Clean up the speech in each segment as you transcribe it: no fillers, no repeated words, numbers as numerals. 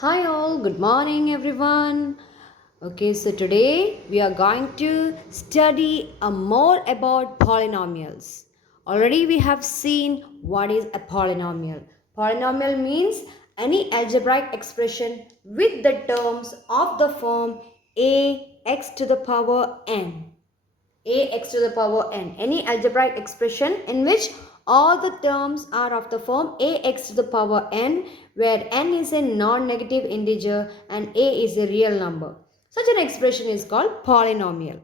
Hi all, good morning everyone. Okay, so today we are going to study more about polynomials. Already we have seen what is a polynomial. Polynomial means any algebraic expression with the terms of the form ax to the power n. Ax to the power n. Any algebraic expression in which all the terms are of the form ax to the power n, where n is a non-negative integer and a is a real number. Such an expression is called polynomial.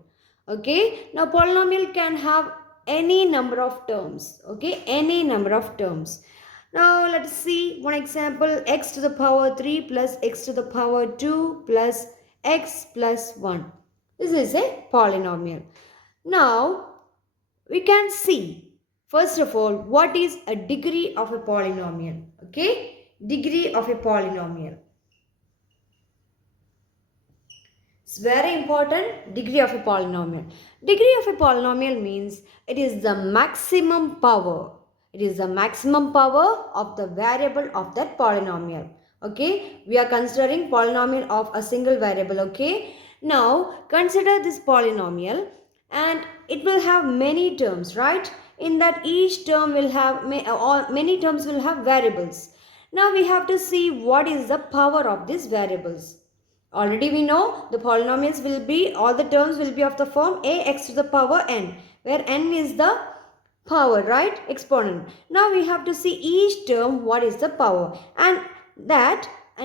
Okay, now polynomial can have any number of terms. Okay, any number of terms. Now let's see one example: x to the power 3 plus x to the power 2 plus x plus 1. This is a polynomial. Now, we can see, first of all, what is a degree of a polynomial. Okay, degree of a polynomial. It's very important, degree of a polynomial. Degree of a polynomial means it is the maximum power. It is the maximum power of the variable of that polynomial. Okay, we are considering polynomial of a single variable. Okay, now consider this polynomial and it will have many terms, right? In that each term will have many terms will have variables. Now we have to see what is the power of these variables. Already we know the polynomials will be, all the terms will be of the form ax to the power n, where n is the power, right? Exponent. Now we have to see each term what is the power, and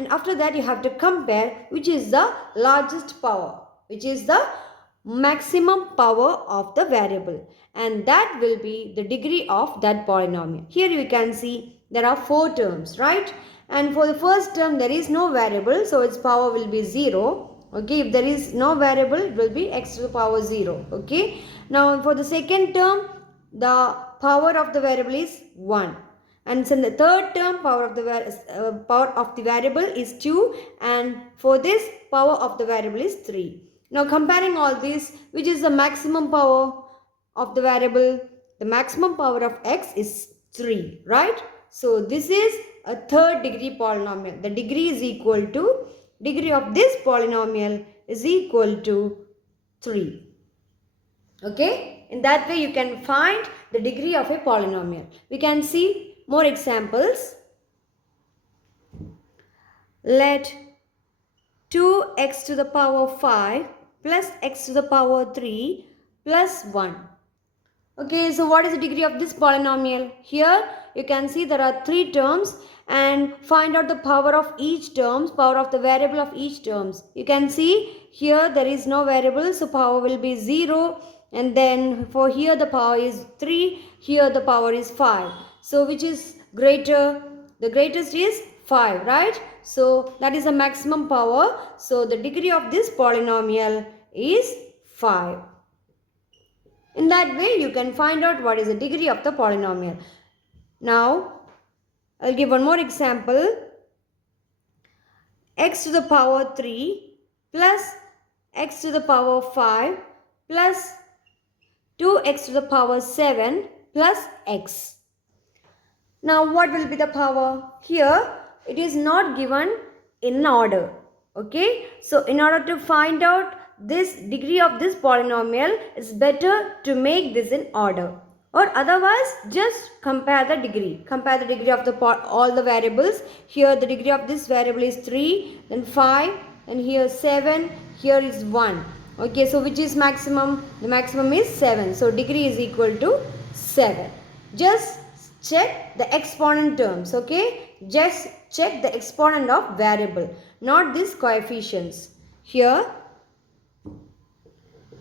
after that you have to compare which is the largest power, which is the maximum power of the variable, and that will be the degree of that polynomial. Here you can see there are four terms, right? And for the first term there is no variable, so its power will be 0. Okay, if there is no variable it will be x to the power 0. Okay, now for the second term the power of the variable is 1, and in the third term power of the variable is 2, and for this power of the variable is 3. Now comparing all these, which is the maximum power of the variable? The maximum power of x is 3, right? So this is a third degree polynomial. The degree is equal to, degree of this polynomial is equal to 3. Okay, in that way you can find the degree of a polynomial. We can see more examples. Let 2x to the power 5 plus x to the power 3 plus 1. Okay, so what is the degree of this polynomial? Here you can see there are three terms, and find out the power of each terms, power of the variable of each terms. You can see here there is no variable, so power will be 0, and then for here the power is 3, here the power is 5. So which is greater? The greatest is 5, right? So that is the maximum power. So the degree of this polynomial is 5. In that way, you can find out what is the degree of the polynomial. Now, I'll give one more example. X to the power 3 plus x to the power 5 plus 2x to the power 7 plus x. Now, what will be the power? Here, it is not given in order. Okay, so in order to find out this degree of this polynomial, it's better to make this in order, or otherwise just compare the degree of the all the variables. Here the degree of this variable is 3, then 5, and here 7, here is 1. Okay, so which is maximum? The maximum is 7, so degree is equal to 7. Just check the exponent terms. Okay, just check the exponent of variable, not these coefficients. Here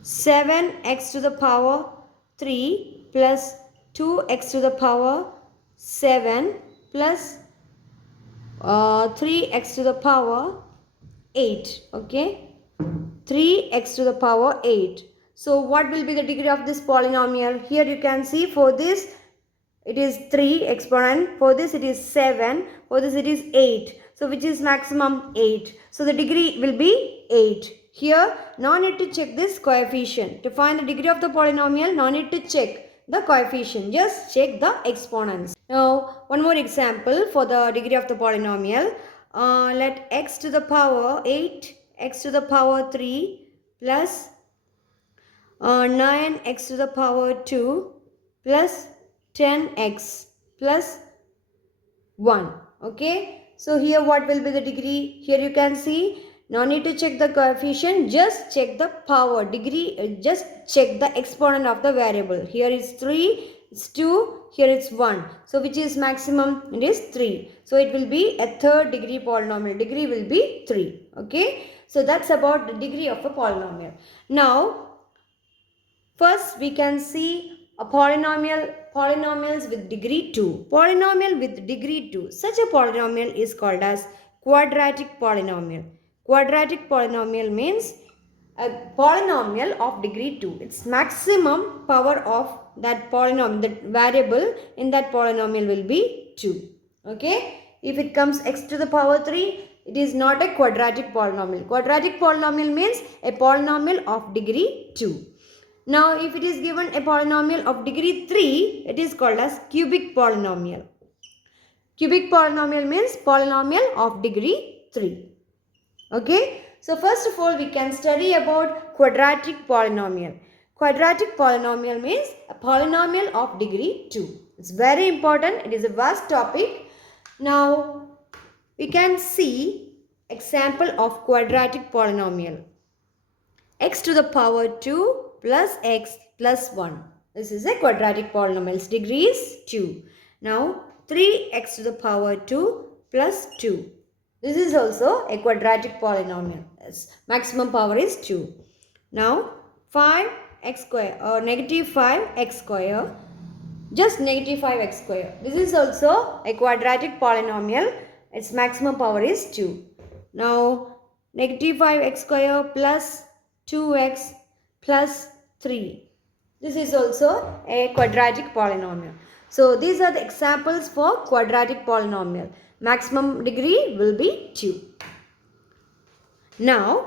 7x to the power 3 plus 2x to the power 7 plus 3x to the power 8. Okay, 3x to the power 8. So what will be the degree of this polynomial? Here you can see for this it is 3 exponent, for this it is 7, for this it is 8. So which is maximum? 8. So the degree will be 8. Here no need to check this coefficient. To find the degree of the polynomial, no need to check the coefficient, just check the exponents. Now one more example for the degree of the polynomial. let x to the power 8, x to the power 3 plus 9x to the power 2 plus 10x plus 1. Okay. So here what will be the degree? Here you can see, no need to check the coefficient, just check the power degree, just check the exponent of the variable. Here is 3, it's 2, here it's 1. So which is maximum? It is 3. So it will be a third degree polynomial. Degree will be 3. Okay. So that's about the degree of a polynomial. Now first, we can see a polynomials with degree 2. Polynomial with degree 2. Such a polynomial is called as quadratic polynomial. Quadratic polynomial means a polynomial of degree 2. Its maximum power of that polynomial, that variable in that polynomial will be 2. Okay. If it comes x to the power 3, it is not a quadratic polynomial. Quadratic polynomial means a polynomial of degree 2. Now, if it is given a polynomial of degree 3, it is called as cubic polynomial. Cubic polynomial means polynomial of degree 3. Okay. So, first of all, we can study about quadratic polynomial. Quadratic polynomial means a polynomial of degree 2. It's very important. It is a vast topic. Now, we can see example of quadratic polynomial. X to the power 2 plus x plus 1. This is a quadratic polynomial. Its degree is 2. Now 3x to the power 2 plus 2. This is also a quadratic polynomial. Its maximum power is 2. Now 5x square or negative 5x square, just negative 5x square. This is also a quadratic polynomial. Its maximum power is 2. Now negative 5x square plus 2x plus 3. This is also a quadratic polynomial. So these are the examples for quadratic polynomial. Maximum degree will be 2. Now,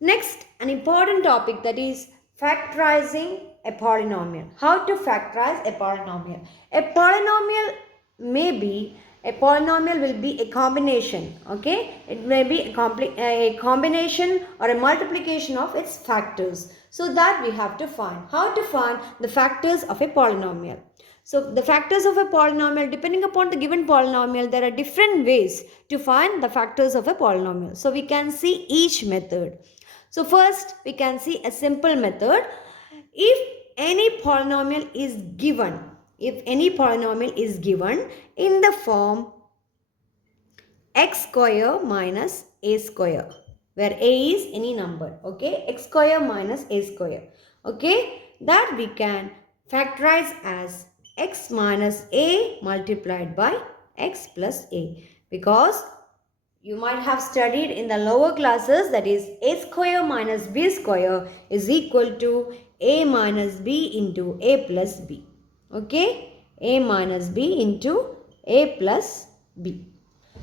next an important topic, that is factorizing a polynomial. How to factorize a polynomial? A polynomial may be, a polynomial will be a combination. Okay, it may be a combination or a multiplication of its factors. So that we have to find. How to find the factors of a polynomial? So the factors of a polynomial, depending upon the given polynomial, there are different ways to find the factors of a polynomial. So we can see each method. So first we can see a simple method. If any polynomial is given, in the form x square minus a square, where a is any number, okay, x square minus a square, okay, that we can factorize as x minus a multiplied by x plus a, because you might have studied in the lower classes, that is a square minus b square is equal to a minus b into a plus b. Okay, a minus b into a plus b.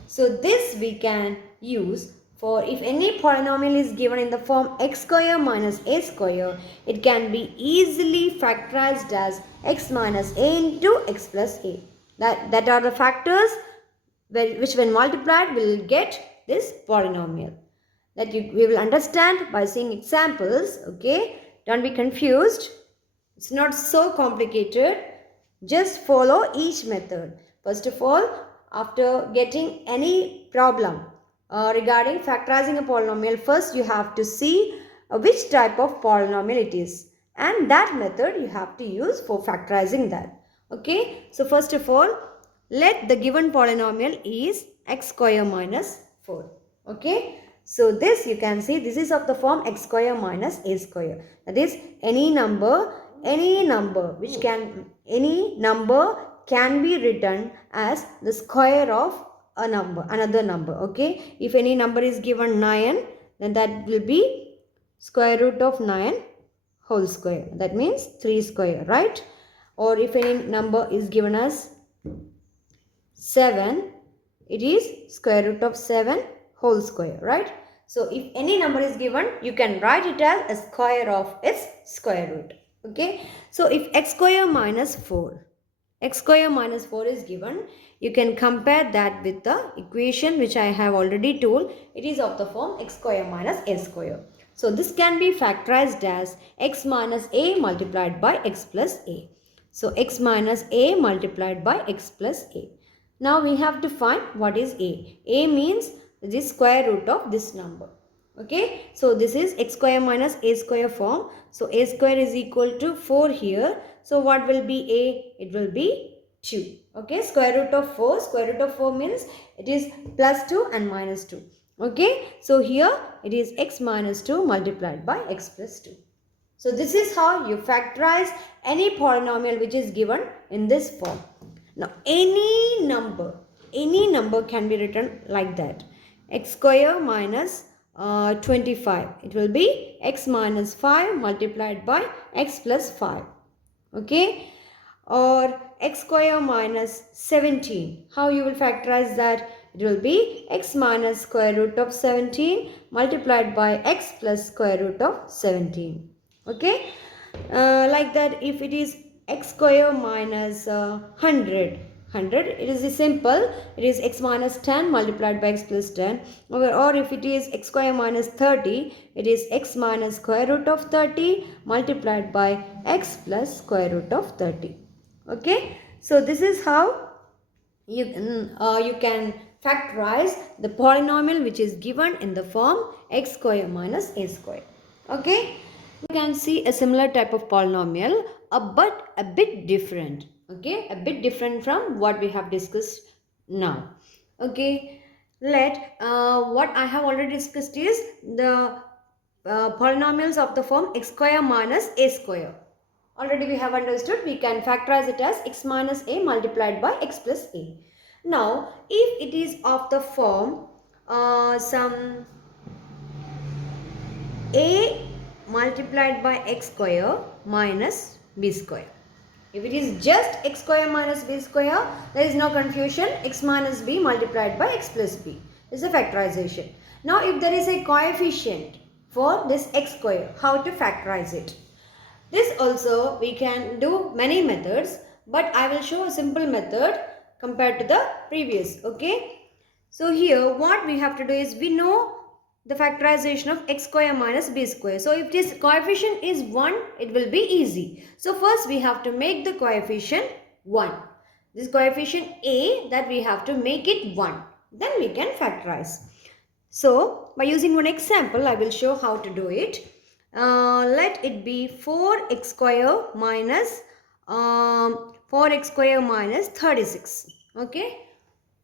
So this we can use for if any polynomial is given in the form x square minus a square, it can be easily factorized as x minus a into x plus a. That are the factors which when multiplied will get this polynomial. That we will understand by seeing examples. Okay, don't be confused. It's not so complicated. Just follow each method. First of all, after getting any problem regarding factorizing a polynomial, first you have to see which type of polynomial it is, and that method you have to use for factorizing that. Okay, so first of all, let the given polynomial is x square minus 4. Okay, so this you can see, this is of the form x square minus a square. That is any number which can, any number can be written as the square of a number, another number. Okay, if any number is given 9, then that will be square root of 9 whole square. That means 3 square, right? Or if any number is given as 7, it is square root of 7 whole square, right? So if any number is given, you can write it as a square of its square root. Okay, so if x square minus 4 is given, you can compare that with the equation which I have already told. It is of the form x square minus a square. So this can be factorized as x minus a multiplied by x plus a. So x minus a multiplied by x plus a. Now we have to find what is a. A means the square root of this number. Okay, so this is x square minus a square form. So a square is equal to 4 here. So what will be a? It will be 2. Okay, square root of 4. Square root of 4 means it is plus 2 and minus 2. Okay, so here it is x minus 2 multiplied by x plus 2. So this is how you factorize any polynomial which is given in this form. Now any number can be written like that. X square minus 25. It will be x minus 5 multiplied by x plus 5. Okay. Or x square minus 17. How you will factorize that? It will be x minus square root of 17 multiplied by x plus square root of 17. Okay, like that. If it is x square minus 100, it is simple. It is x minus 10 multiplied by x plus 10. Or if it is x square minus 30, it is x minus square root of 30 multiplied by x plus square root of 30. Okay, so this is how you can factorize the polynomial which is given in the form x square minus a square. Okay, you can see a similar type of polynomial, but a bit different. Okay, a bit different from what we have discussed now. Okay, what I have already discussed is the polynomials of the form x square minus a square. Already we have understood, we can factorize it as x minus a multiplied by x plus a. Now, if it is of the form some a multiplied by x square minus b square. If it is just x square minus b square, there is no confusion. X minus b multiplied by x plus b is a factorization. Now, if there is a coefficient for this x square, how to factorize it? This also we can do many methods, but I will show a simple method compared to the previous. Okay. So here what we have to do is, we know the factorization of x square minus b square. So if this coefficient is 1, it will be easy. So first we have to make the coefficient 1. This coefficient a, that we have to make it 1. Then we can factorize. So by using one example, I will show how to do it. Let it be 4x square minus 4x square minus 36. Okay,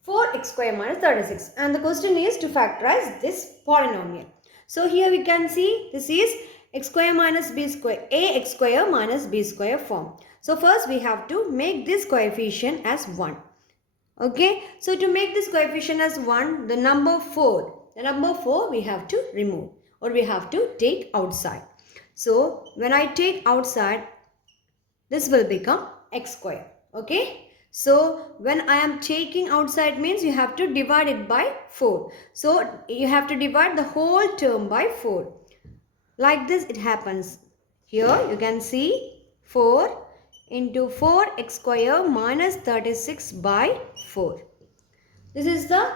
4x square minus 36, and the question is to factorize this polynomial. So here we can see this is x square minus b square, ax square minus b square form. So first we have to make this coefficient as 1. Okay, so to make this coefficient as 1, the number 4 we have to remove, or we have to take outside. So when I take outside, this will become x square. Okay, so when I am taking outside means you have to divide it by 4. So you have to divide the whole term by 4. Like this it happens. Here you can see 4 into 4x square minus 36 by 4. This is the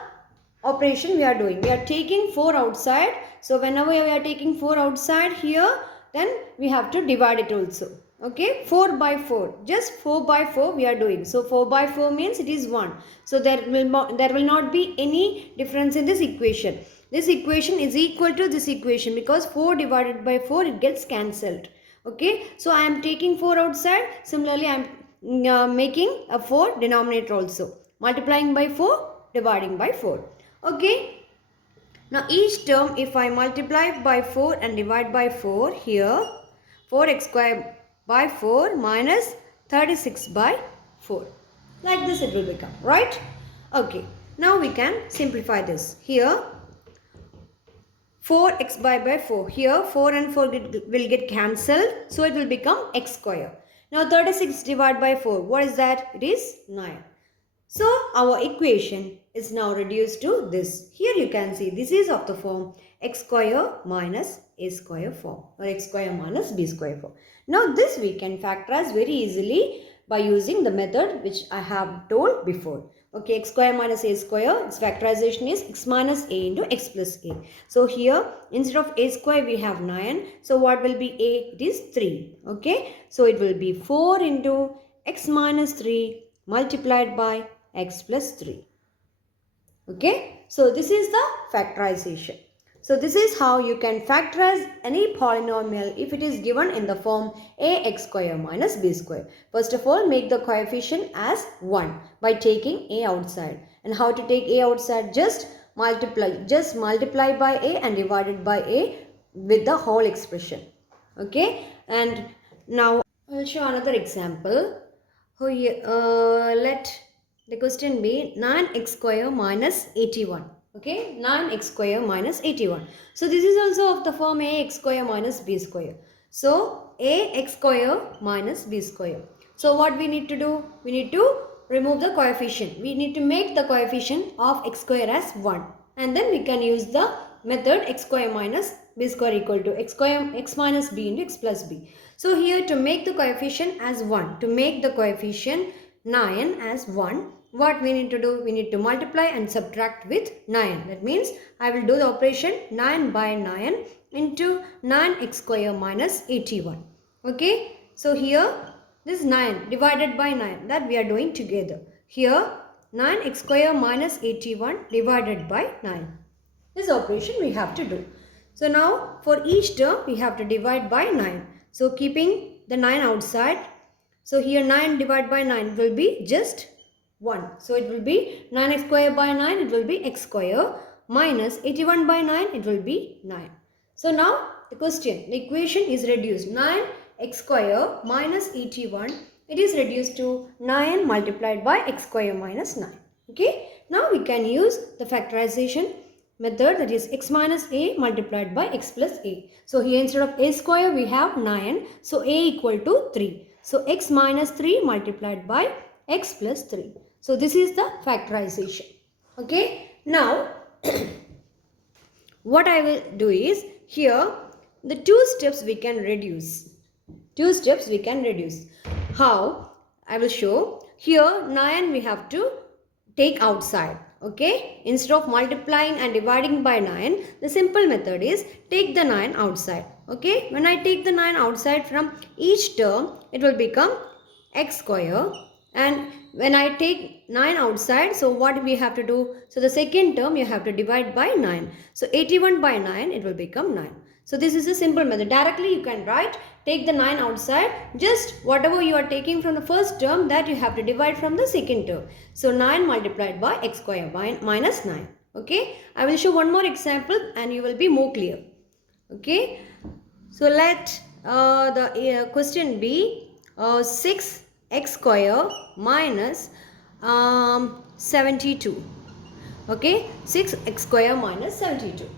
operation we are doing. We are taking 4 outside. So whenever we are taking 4 outside here, then we have to divide it also. Okay, 4 by 4. Just 4 by 4 we are doing. So 4 by 4 means it is 1. So there will not be any difference in this equation. This equation is equal to this equation, because 4 divided by 4, it gets cancelled. Okay, so I am taking 4 outside. Similarly, I am making a 4 denominator also. Multiplying by 4, dividing by 4. Okay, now each term, if I multiply by 4 and divide by 4, here 4x square by 4 minus 36 by 4. Like this it will become, right? Okay, now we can simplify this. Here 4x by 4. Here 4 and 4 will get cancelled. So it will become x square. Now 36 divided by 4. What is that? It is 9. So our equation is now reduced to this. Here you can see this is of the form x square minus a square form, or x square minus b square form. Now this we can factorize very easily by using the method which I have told before. Okay, x square minus a square, its factorization is x minus a into x plus a. So here instead of a square we have 9. So what will be a? It is 3. Okay, so it will be 4 into x minus 3 multiplied by x plus 3. Okay, so this is the factorization. So this is how you can factorize any polynomial if it is given in the form ax square minus b square. First of all, make the coefficient as 1 by taking a outside. And how to take a outside? Just multiply by a and divided by a with the whole expression. Okay, and now I will show another example. Let the question be 9x square minus 81. Okay, 9x square minus 81. So this is also of the form ax square minus b square. So ax square minus b square. So what we need to do? We need to remove the coefficient. We need to make the coefficient of x square as 1. And then we can use the method x square minus b square equal to x minus b into x plus b. So here to make the coefficient as 1, to make the coefficient 9 as 1, what we need to do? We need to multiply and subtract with 9. That means I will do the operation 9 by 9 into 9x square minus 81. Okay. So here this 9 divided by 9 that we are doing together. Here 9x square minus 81 divided by 9. This operation we have to do. So now for each term we have to divide by 9. So keeping the 9 outside. So here 9 divided by 9 will be just 1. So it will be 9x square by 9, it will be x square minus 81 by 9, it will be 9. So now the question, the equation is reduced. 9x square minus 81, it is reduced to 9 multiplied by x square minus 9. Okay. Now we can use the factorization method, that is x minus a multiplied by x plus a. So here instead of a square we have 9. So a equal to 3. So x minus 3 multiplied by x plus 3. So this is the factorization. Okay. Now what I will do is, here the two steps we can reduce. Two steps we can reduce. How? I will show. Here 9 we have to take outside. Okay, instead of multiplying and dividing by 9, the simple method is take the 9 outside. Okay, when I take the 9 outside from each term, it will become x square. And when I take 9 outside, so what we have to do? So the second term you have to divide by 9. So 81 by 9, it will become 9. So this is a simple method. Directly you can write, take the 9 outside, just whatever you are taking from the first term, that you have to divide from the second term. So 9 multiplied by x square minus 9. Okay, I will show one more example and you will be more clear. Okay, so let the question be 6x square minus 72. Okay, 6x square minus 72.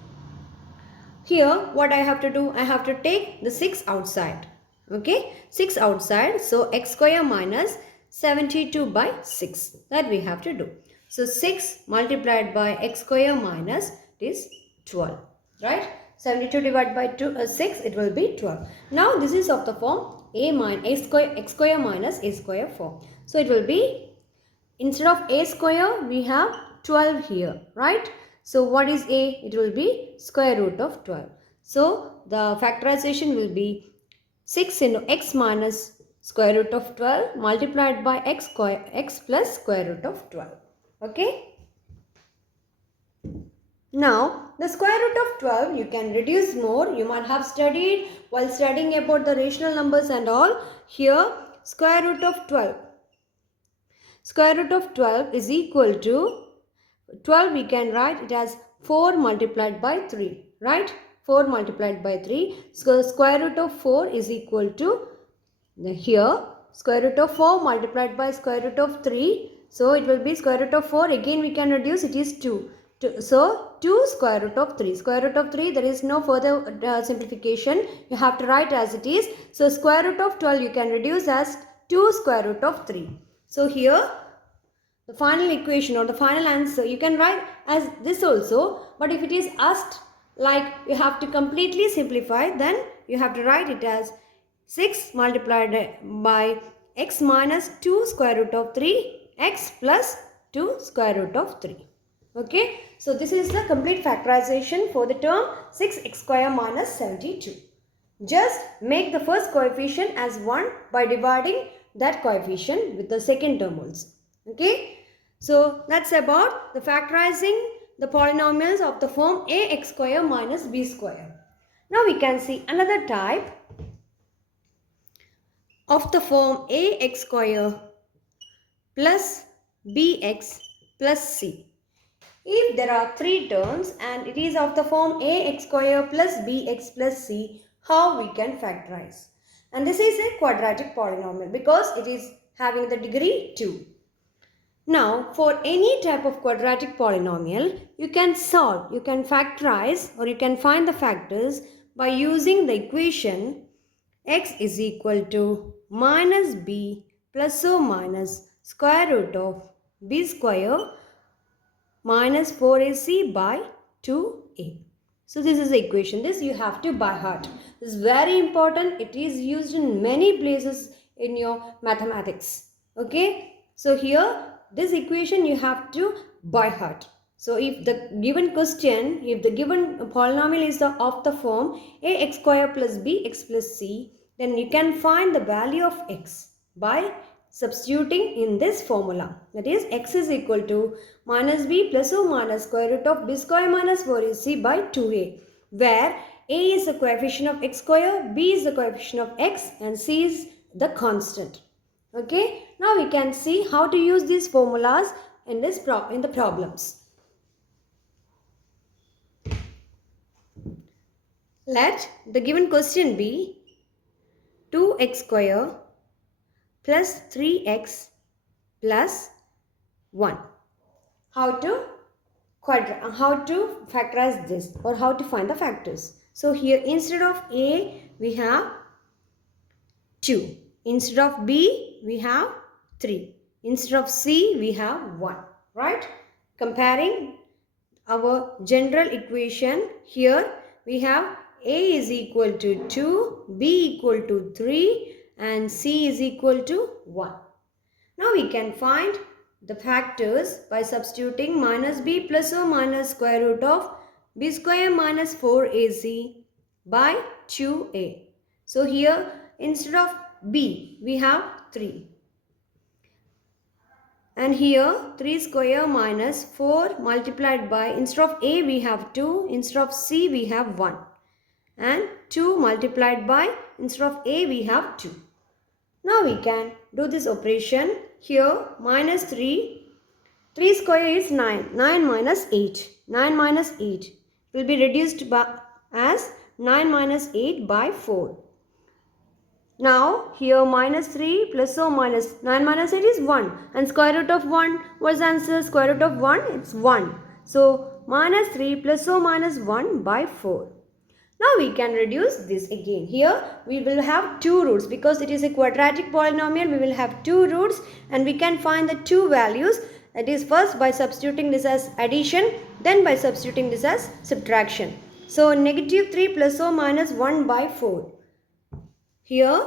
Here what I have to do? I have to take the 6 outside. Okay, 6 outside. So x square minus 72 by 6. That we have to do. So 6 multiplied by x square minus is 12. Right? 72 divided by 6, it will be 12. Now this is of the form x square minus a square form. So it will be, instead of a square we have 12 here. Right? So what is a? It will be square root of 12. So the factorization will be 6 into x minus square root of 12 multiplied by x plus square root of 12. Okay. Now the square root of 12 you can reduce more. You might have studied while studying about the rational numbers and all. Here square root of 12. Square root of 12 is equal to 12, we can write it as 4 multiplied by 3, right? 4 multiplied by 3. So square root of 4 is equal to, here square root of 4 multiplied by square root of 3. So it will be square root of 4. Again we can reduce, it is 2. So 2 square root of 3. Square root of 3, there is no further simplification. You have to write as it is. So square root of 12 you can reduce as 2 square root of 3. So here the final equation or the final answer you can write as this also, but if it is asked like you have to completely simplify, then you have to write it as 6 multiplied by x minus 2 square root of 3 x plus to square root of 3. Okay, so this is the complete factorization for the term 6x square minus 72. Just make the first coefficient as 1 by dividing that coefficient with the second term also. Okay, so that's about the factorizing the polynomials of the form ax square minus b square. Now we can see another type of the form ax square plus bx plus c. If there are three terms and it is of the form ax square plus bx plus c, how we can factorize? And this is a quadratic polynomial because it is having the degree 2. Now, for any type of quadratic polynomial, you can solve, you can factorize or you can find the factors by using the equation x is equal to minus b plus or minus square root of b square minus 4ac by 2a. So this is the equation. This you have to by heart. This is very important. It is used in many places in your mathematics. Okay. So here this equation you have to by heart. So if the given question, if the given polynomial is of the form ax square plus bx plus c, then you can find the value of x by substituting in this formula. That is x is equal to minus b plus or minus square root of b square minus 4ac by 2a, where a is the coefficient of x square, b is the coefficient of x and c is the constant. Okay, now we can see how to use these formulas in the problems. Let the given question be 2x square plus 3x plus 1. How to factorize this or how to find the factors. So here instead of a we have 2. Instead of b we have 3. Instead of c we have 1. Right? Comparing our general equation, here we have a is equal to 2, b equal to 3 and c is equal to 1. Now we can find the factors by substituting minus b plus or minus square root of b square minus 4ac by 2a. So here instead of b we have 3. And here 3 square minus 4 multiplied by, instead of a we have 2, instead of c we have 1. And 2 multiplied by, instead of a we have 2. Now we can do this operation. Here minus 3 square is 9. 9 minus 8. 9 minus 8 will be reduced by as 9 minus 8 by 4. Now here minus 3 plus or minus 9 minus 8 is 1. And square root of 1, what's the answer? Square root of 1, it's 1. So minus 3 plus or minus 1 by 4. Now we can reduce this again. Here we will have two roots because it is a quadratic polynomial. We will have two roots and we can find the two values. That is first by substituting this as addition, then by substituting this as subtraction. So negative 3 plus or minus 1 by 4. Here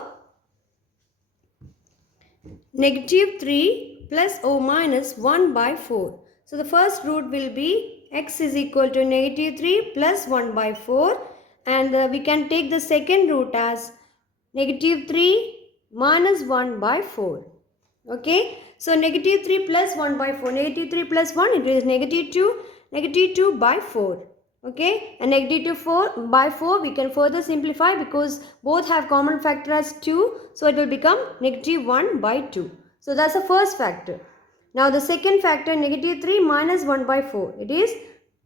negative 3 plus or minus 1 by 4. So the first root will be x is equal to negative 3 plus 1 by 4. And we can take the second root as negative 3 minus 1 by 4. Okay. So negative 3 plus 1 by 4. Negative 3 plus 1, it is negative 2. Negative 2 by 4. Okay. And negative 4 by 4 we can further simplify because both have common factor as 2. So it will become negative 1 by 2. So that's the first factor. Now the second factor, negative 3 minus 1 by 4. It is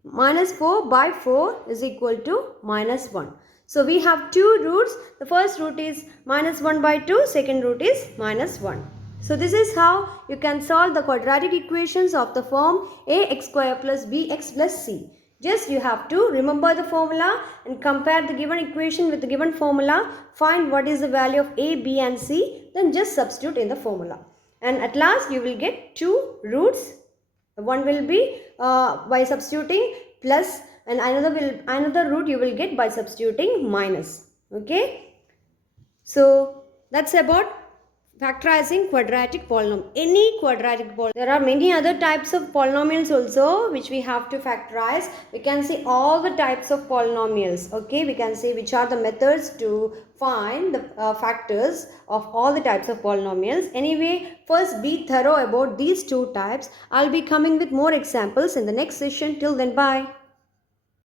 minus 4 by 4 is equal to minus 1. So we have two roots. The first root is minus 1 by 2. Second root is minus 1. So this is how you can solve the quadratic equations of the form ax square plus bx plus c. Just you have to remember the formula and compare the given equation with the given formula. Find what is the value of a, b and c. Then just substitute in the formula. And at last you will get two roots. One will be by substituting plus and another root you will get by substituting minus. Okay. So that's about factorizing quadratic polynomial, any quadratic polynomial. There are many other types of polynomials also which we have to factorize. We can see all the types of polynomials. Okay, we can see which are the methods to find the factors of all the types of polynomials. Anyway, first be thorough about these two types. I'll be coming with more examples in the next session. Till then, bye.